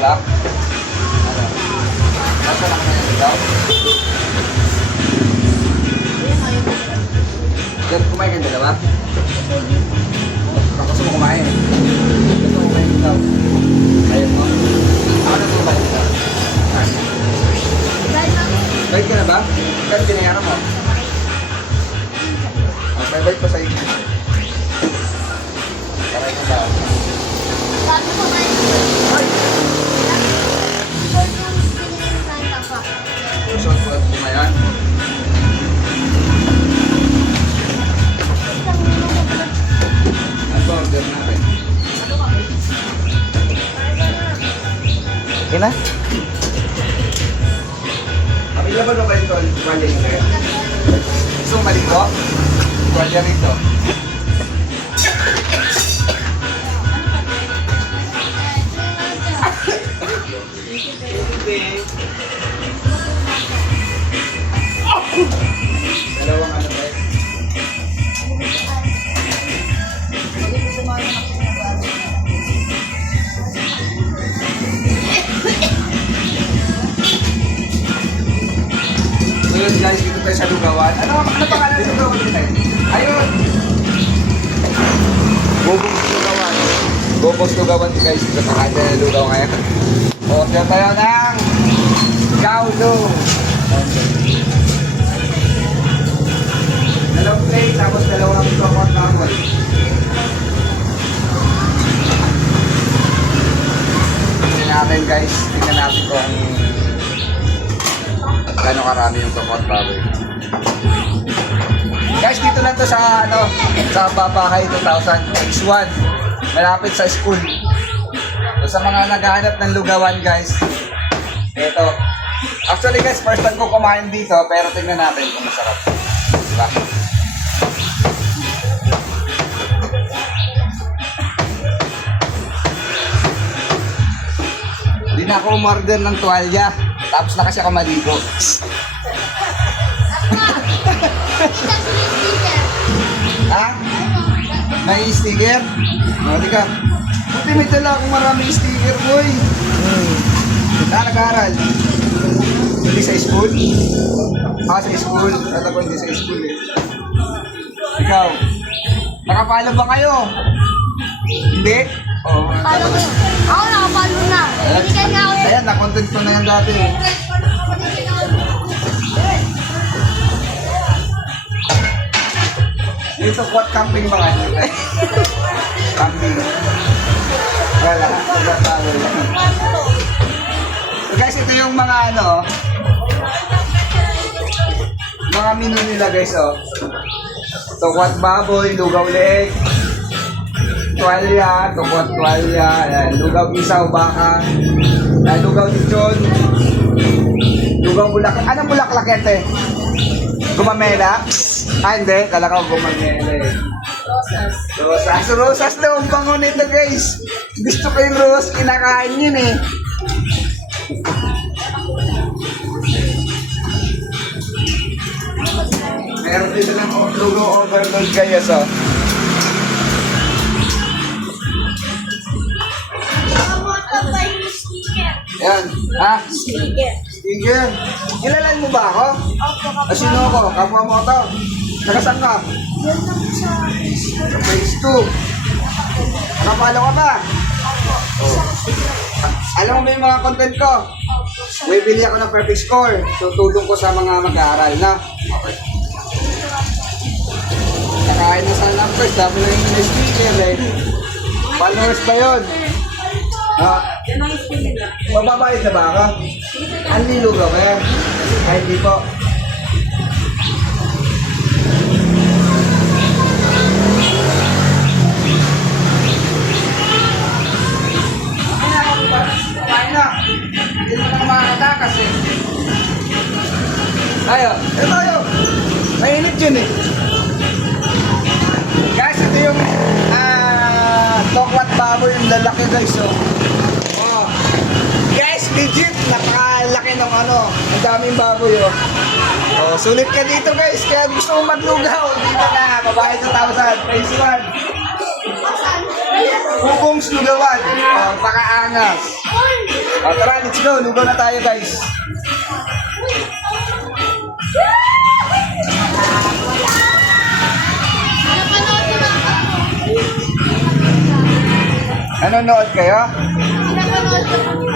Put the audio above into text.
ba? Ano? Basta lang na yung daw? Diyan, kumain ka dalawa? Gusto mo kumain? Gusto mo kumain daw? Ayun mo? Ako na mo balik ka? Balik ka na ba? Kaya binayaran mo? May balik pa sa inyo. Karay ka daw. Sabi ko kayo. Ay! Short mo yan. Ano ba order natin? Okay na? Available ba ito? Tuwalya nyo kayo? Gusto mo balik ko? Tuwalya rito. Dalawang ano ba? So yun guys, dito tayo sa Lugawan. Ano pangalan ng Lugawan dito tayo? Ayun! Bobos Lugawan. Bobos Lugawan guys, dito sa kanya ng Lugaw ngayon. Order tayo ng Gaudo. Dalawang plate, tapos dalawang tokot bawal. Tingnan natin guys, tingnan natin kung gano'ng karami yung tokot bawal. Guys, dito lang to sa sa Babahay 2000 X1. Malapit sa school. So, sa mga naghahanap ng lugawan guys, ito. Actually guys, first time ko kumain dito, pero tingnan natin kung masarap. Diba? Hindi na ako umorder ng tuwalya. Tapos na kasi ako maligo. Ha? May sticker? O, di ka. Buti may dala akong maraming sticker, boy. Nag-aaral? Hindi sa school? Sa school. At ako hindi sa school eh. Ikaw? Nakapalo ba kayo? Hindi? Oo. Palo ko. Ako nakapalo na. Hindi ka nga ako. Ayan, na-content ko na yan dati eh. Dito, what camping ba kayo? Camping. Wala. So guys, ito yung mga mga menu nila guys, oh. Tukwat baboy, lugaw leeg, tuwalya, tukwat tuwalya, ayan, lugaw isaw baka, ayan, lugaw lechon, lugaw bulaklak. Anong bulaklak ito eh? Gumamela? Ah, hindi. Kala ko gumamela eh. Rosas. Rosas. Rosas daw ang bango nito guys. Gusto ko yung rose, kinakain yun eh. Meron dito ng lugaw overload guys, oh. Yan. Ha? Sticker. Kilala mo ba ako? Opo, Sino ako? Kapwa mo ito. Nakasan ka? yun lang sa Sa phase 2. Nakapalo ka ba? Alam mo ba yung mga content ko? Bibili ako ng perfect score. Tutulong ko sa mga mag-aaral na. Okay. Nakain na sa numbers. Sabi na yung sticker eh. Followers pa yun. Mababayad na ba ako? Ang lilugaw ba yan? Ay, hindi po. Kain na. Hindi mo na makakatakas eh. Tayo. Ito tayo. Mainit yun eh. Guys, ito yung tokwat baboy yung lalaki guys, oh. Oh. Guys, legit, napakalaki ng ang daming baboy, oh. Oh, sulit ka dito guys, kaya gusto mo maglugaw. Dito na, babae 2,000, phase 1. Bubong's lugawan. Oh, pakaangas. Tara, let's go. Lugaw na tayo, guys. Napanood ko lang ako. Nanonood kayo? Napanood ko lang.